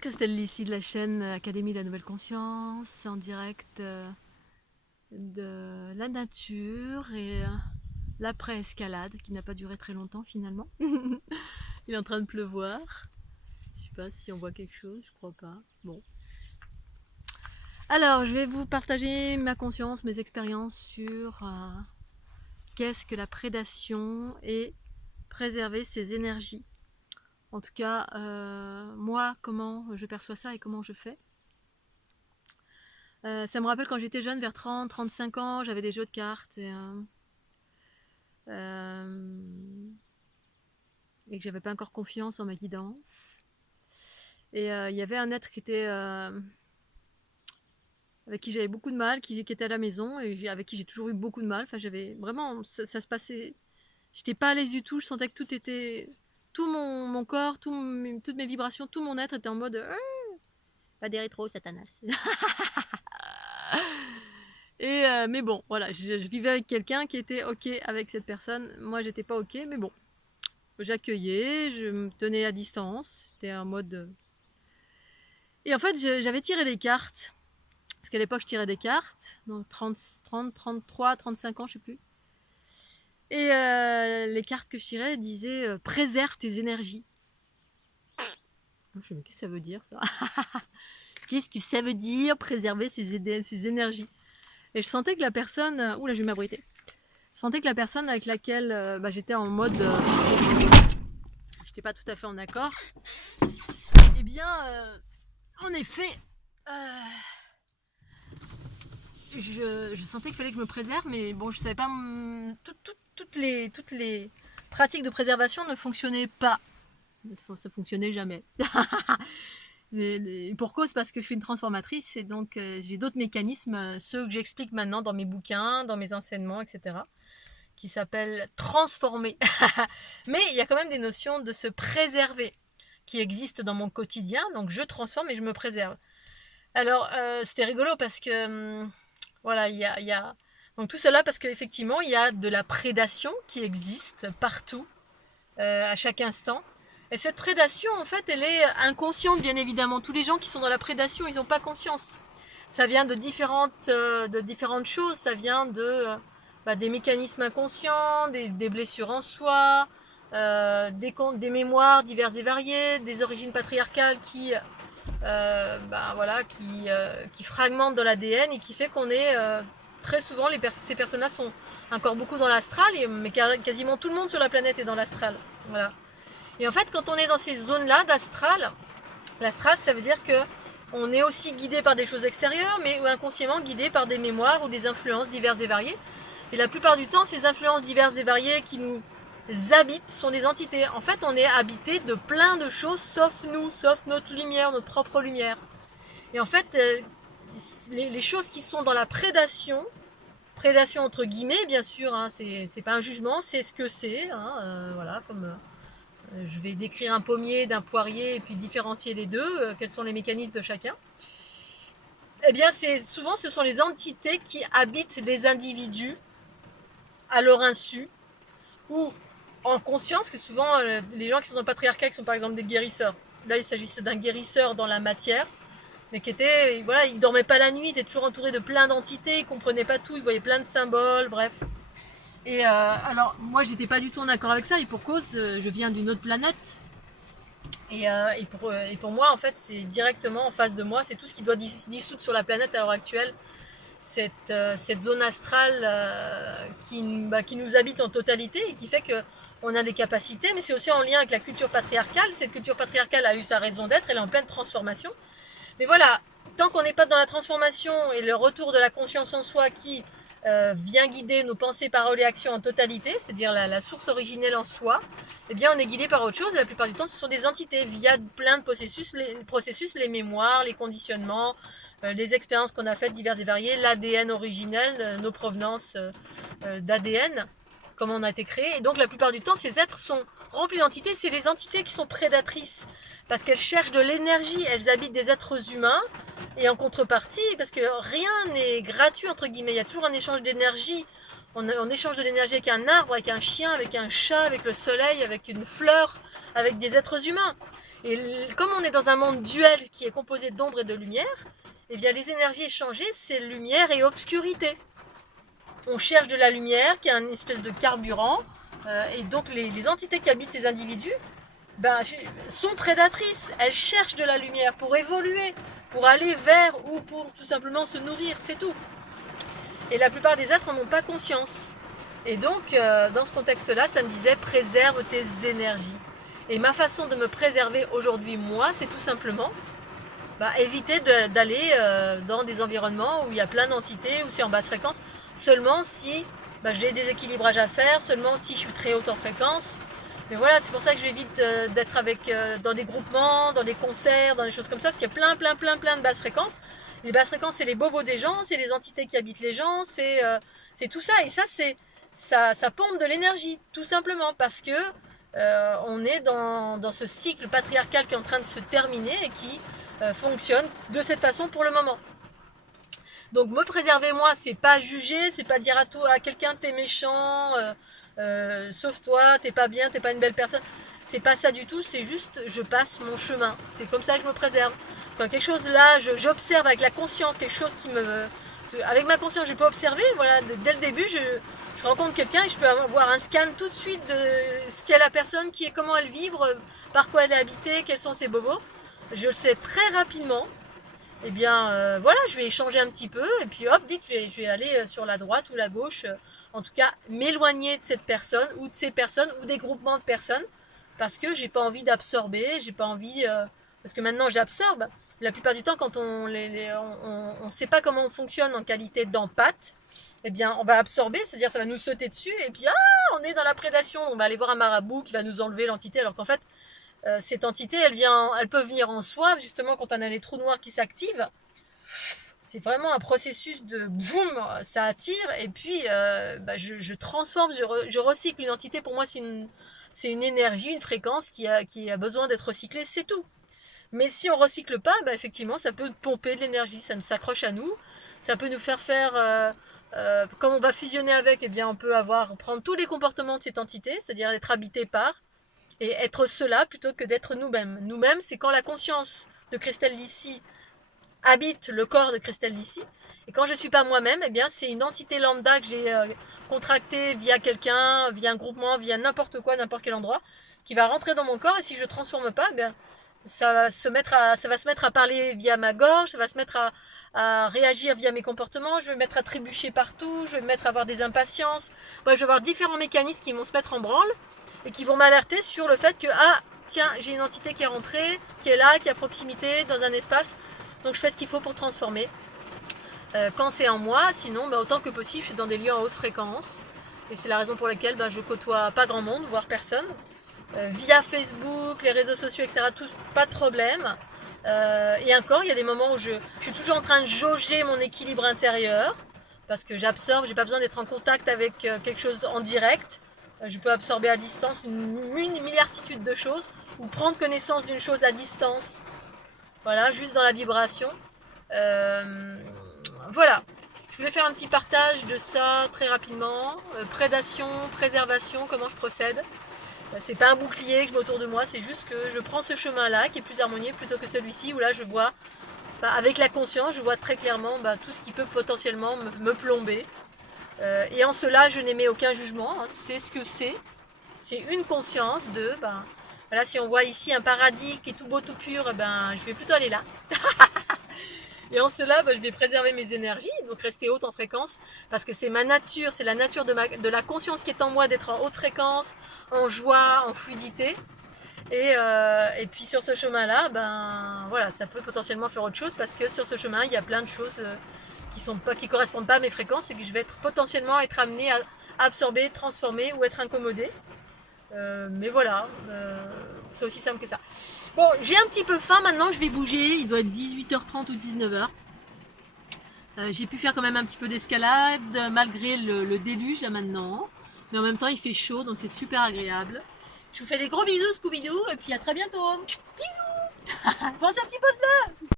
Christelle Lissy de la chaîne Académie de la Nouvelle Conscience, en direct de la nature et l'après-escalade qui n'a pas duré très longtemps finalement. Il est en train de pleuvoir. Je sais pas si on voit quelque chose, je crois pas. Bon. Alors, je vais vous partager ma conscience, mes expériences sur qu'est-ce que la prédation et préserver ses énergies. En tout cas, moi, comment je perçois ça et comment je fais. Ça me rappelle quand j'étais jeune, vers 30-35 ans, j'avais des jeux de cartes et que j'avais pas encore confiance en ma guidance. Et il y avait un être qui était avec qui j'avais beaucoup de mal, qui était à la maison et avec qui j'ai toujours eu beaucoup de mal. Enfin, j'avais vraiment, ça se passait, j'étais pas à l'aise du tout. Je sentais que tout était, tout mon corps, toutes mes vibrations, tout mon être était en mode pas des rétros, Satanas. Et mais bon, voilà, je vivais avec quelqu'un qui était ok avec cette personne. Moi, j'étais pas ok, mais bon, j'accueillais, je me tenais à distance. C'était un mode. Et en fait, j'avais tiré des cartes. Parce qu'à l'époque, je tirais des cartes. Donc 30, 33, 35 ans, je sais plus. Et les cartes que je tirais disaient préserve tes énergies. Je sais pas, qu'est-ce que ça veut dire, ça? Qu'est-ce que ça veut dire préserver ses énergies? Et je sentais que la personne. Oula, je vais m'abriter. Je sentais que la personne avec laquelle j'étais en mode. J'étais pas tout à fait en accord. Eh bien, en effet, je sentais qu'il fallait que je me préserve, mais bon, je savais pas. Toutes les pratiques de préservation ne fonctionnaient pas. Ça fonctionnait jamais. Pour cause, parce que je suis une transformatrice et donc j'ai d'autres mécanismes, ceux que j'explique maintenant dans mes bouquins, dans mes enseignements, etc., qui s'appellent transformer. Mais il y a quand même des notions de se préserver qui existent dans mon quotidien, donc je transforme et je me préserve. Alors, c'était rigolo parce que, voilà, il y a... Donc tout cela parce qu'effectivement, il y a de la prédation qui existe partout, à chaque instant. Et cette prédation, en fait, elle est inconsciente, bien évidemment. Tous les gens qui sont dans la prédation, ils n'ont pas conscience. Ça vient de différentes choses. Ça vient des mécanismes inconscients, des blessures en soi, des mémoires diverses et variées, des origines patriarcales qui fragmentent dans l'ADN et qui fait qu'on est très souvent, ces personnes-là sont encore beaucoup dans l'astral, mais quasiment tout le monde sur la planète est dans l'astral. Voilà. Et en fait, quand on est dans ces zones-là d'astral, l'astral, ça veut dire que on est aussi guidé par des choses extérieures, mais inconsciemment guidé par des mémoires ou des influences diverses et variées. Et la plupart du temps, ces influences diverses et variées qui nous habitent sont des entités. En fait, on est habité de plein de choses, sauf nous, sauf notre lumière, notre propre lumière. Et en fait, les choses qui sont dans la prédation entre guillemets, bien sûr, hein, c'est pas un jugement, c'est ce que c'est, hein, voilà, comme je vais décrire un pommier d'un poirier et puis différencier les deux, quels sont les mécanismes de chacun. Eh bien, souvent, ce sont les entités qui habitent les individus à leur insu ou en conscience, que souvent, les gens qui sont dans le patriarcat, qui sont par exemple des guérisseurs, là, il s'agissait d'un guérisseur dans la matière, mais qui était, voilà, il dormait pas la nuit, il était toujours entouré de plein d'entités, il comprenait pas tout, il voyait plein de symboles, bref. Et alors, moi, j'étais pas du tout en accord avec ça, et pour cause, je viens d'une autre planète. Et pour moi, en fait, c'est directement en face de moi, c'est tout ce qui doit dissoudre sur la planète à l'heure actuelle, cette zone astrale qui nous habite en totalité et qui fait qu'on a des capacités, mais c'est aussi en lien avec la culture patriarcale. Cette culture patriarcale a eu sa raison d'être, elle est en pleine transformation. Mais voilà, tant qu'on n'est pas dans la transformation et le retour de la conscience en soi qui vient guider nos pensées, paroles et actions en totalité, c'est-à-dire la source originelle en soi, eh bien on est guidé par autre chose. Et la plupart du temps, ce sont des entités via plein de processus, les mémoires, les conditionnements, les expériences qu'on a faites diverses et variées, l'ADN originel, nos provenances d'ADN, comment on a été créé. Et donc la plupart du temps, ces êtres sont remplis d'entités. C'est les entités qui sont prédatrices parce qu'elles cherchent de l'énergie, elles habitent des êtres humains. Et en contrepartie, parce que rien n'est gratuit, entre guillemets, il y a toujours un échange d'énergie. On échange de l'énergie avec un arbre, avec un chien, avec un chat, avec le soleil, avec une fleur, avec des êtres humains. Et comme on est dans un monde duel qui est composé d'ombre et de lumière, eh bien les énergies échangées, c'est lumière et obscurité. On cherche de la lumière qui est une espèce de carburant, et donc les entités qui habitent ces individus sont prédatrices. Elles cherchent de la lumière pour évoluer, pour aller vers ou pour tout simplement se nourrir, c'est tout. Et la plupart des êtres n'en ont pas conscience. Et donc, dans ce contexte-là, ça me disait préserve tes énergies. Et ma façon de me préserver aujourd'hui, moi, c'est tout simplement éviter d'aller dans des environnements où il y a plein d'entités, où c'est en basse fréquence, seulement si j'ai des équilibrages à faire, seulement si je suis très haute en fréquence. Mais voilà, c'est pour ça que j'évite d'être dans des groupements, dans des concerts, dans des choses comme ça, parce qu'il y a plein de basses fréquences. Les basses fréquences, c'est les bobos des gens, c'est les entités qui habitent les gens, c'est tout ça. Et ça pompe de l'énergie, tout simplement, parce que on est dans ce cycle patriarcal qui est en train de se terminer et qui fonctionne de cette façon pour le moment. Donc me préserver moi, c'est pas juger, c'est pas dire à quelqu'un t'es méchant, sauve-toi, t'es pas bien, t'es pas une belle personne. C'est pas ça du tout, c'est juste je passe mon chemin. C'est comme ça que je me préserve. Quand quelque chose là, j'observe avec la conscience, quelque chose qui me... Avec ma conscience, je peux observer, voilà, dès le début, je rencontre quelqu'un et je peux avoir un scan tout de suite de ce qu'est la personne, comment elle vibre, par quoi elle est habitée, quels sont ses bobos. Je le sais très rapidement. Eh bien, voilà, je vais échanger un petit peu et puis hop, vite, je vais aller sur la droite ou la gauche. En tout cas, m'éloigner de cette personne ou de ces personnes ou des groupements de personnes parce que j'ai pas envie d'absorber, j'ai pas envie... parce que maintenant, j'absorbe. La plupart du temps, quand on sait pas comment on fonctionne en qualité d'empathe, eh bien, on va absorber, c'est-à-dire ça va nous sauter dessus et puis on est dans la prédation. On va aller voir un marabout qui va nous enlever l'entité alors qu'en fait, cette entité, elle peut venir en soi, justement, quand on a les trous noirs qui s'activent. C'est vraiment un processus de boum, ça attire, et puis je transforme, je recycle une entité. Pour moi, c'est une énergie, une fréquence qui a besoin d'être recyclée, c'est tout. Mais si on recycle pas, effectivement, ça peut pomper de l'énergie, ça nous s'accroche à nous, ça peut nous faire comme on va fusionner avec, eh bien, on peut prendre tous les comportements de cette entité, c'est-à-dire être habité par, et être cela plutôt que d'être nous-mêmes. Nous-mêmes, c'est quand la conscience de Christelle Lissy habite le corps de Christelle Lissy. Et quand je ne suis pas moi-même, eh bien, c'est une entité lambda que j'ai contractée via quelqu'un, via un groupement, via n'importe quoi, n'importe quel endroit, qui va rentrer dans mon corps. Et si je ne transforme pas, eh bien, ça va se mettre à parler via ma gorge, ça va se mettre à réagir via mes comportements, je vais me mettre à trébucher partout, je vais me mettre à avoir des impatiences. Bref, je vais avoir différents mécanismes qui vont se mettre en branle et qui vont m'alerter sur le fait que tiens, j'ai une entité qui est rentrée, qui est là, qui est à proximité, dans un espace, donc je fais ce qu'il faut pour transformer. Quand c'est en moi, sinon autant que possible je suis dans des lieux en haute fréquence, et c'est la raison pour laquelle je côtoie pas grand monde, voire personne, via Facebook, les réseaux sociaux, etc., tout, pas de problème. Et encore, il y a des moments où je suis toujours en train de jauger mon équilibre intérieur, parce que j'absorbe, j'ai pas besoin d'être en contact avec quelque chose en direct. Je peux absorber à distance une milliartitude de choses ou prendre connaissance d'une chose à distance. Voilà, juste dans la vibration. Voilà. Je voulais faire un petit partage de ça très rapidement. Prédation, préservation, comment je procède. C'est pas un bouclier que je mets autour de moi, c'est juste que je prends ce chemin-là qui est plus harmonieux plutôt que celui-ci où là je vois, avec la conscience, je vois très clairement tout ce qui peut potentiellement me plomber. Et en cela, je n'émets aucun jugement. C'est ce que c'est. C'est une conscience de... voilà, si on voit ici un paradis qui est tout beau, tout pur, je vais plutôt aller là. Et en cela, je vais préserver mes énergies, donc rester haute en fréquence, parce que c'est ma nature, c'est la nature de la conscience qui est en moi d'être en haute fréquence, en joie, en fluidité. Et puis sur ce chemin-là, voilà, ça peut potentiellement faire autre chose, parce que sur ce chemin, il y a plein de choses... qui correspondent pas à mes fréquences et que je vais potentiellement être amenée à absorber, transformer ou être incommodée. Mais voilà, c'est aussi simple que ça. Bon, j'ai un petit peu faim maintenant, je vais bouger, il doit être 18h30 ou 19h. J'ai pu faire quand même un petit peu d'escalade malgré le déluge là maintenant. Mais en même temps, il fait chaud, donc c'est super agréable. Je vous fais des gros bisous Scooby-Doo et puis à très bientôt. Bisous. Pensez un petit pouce bleu.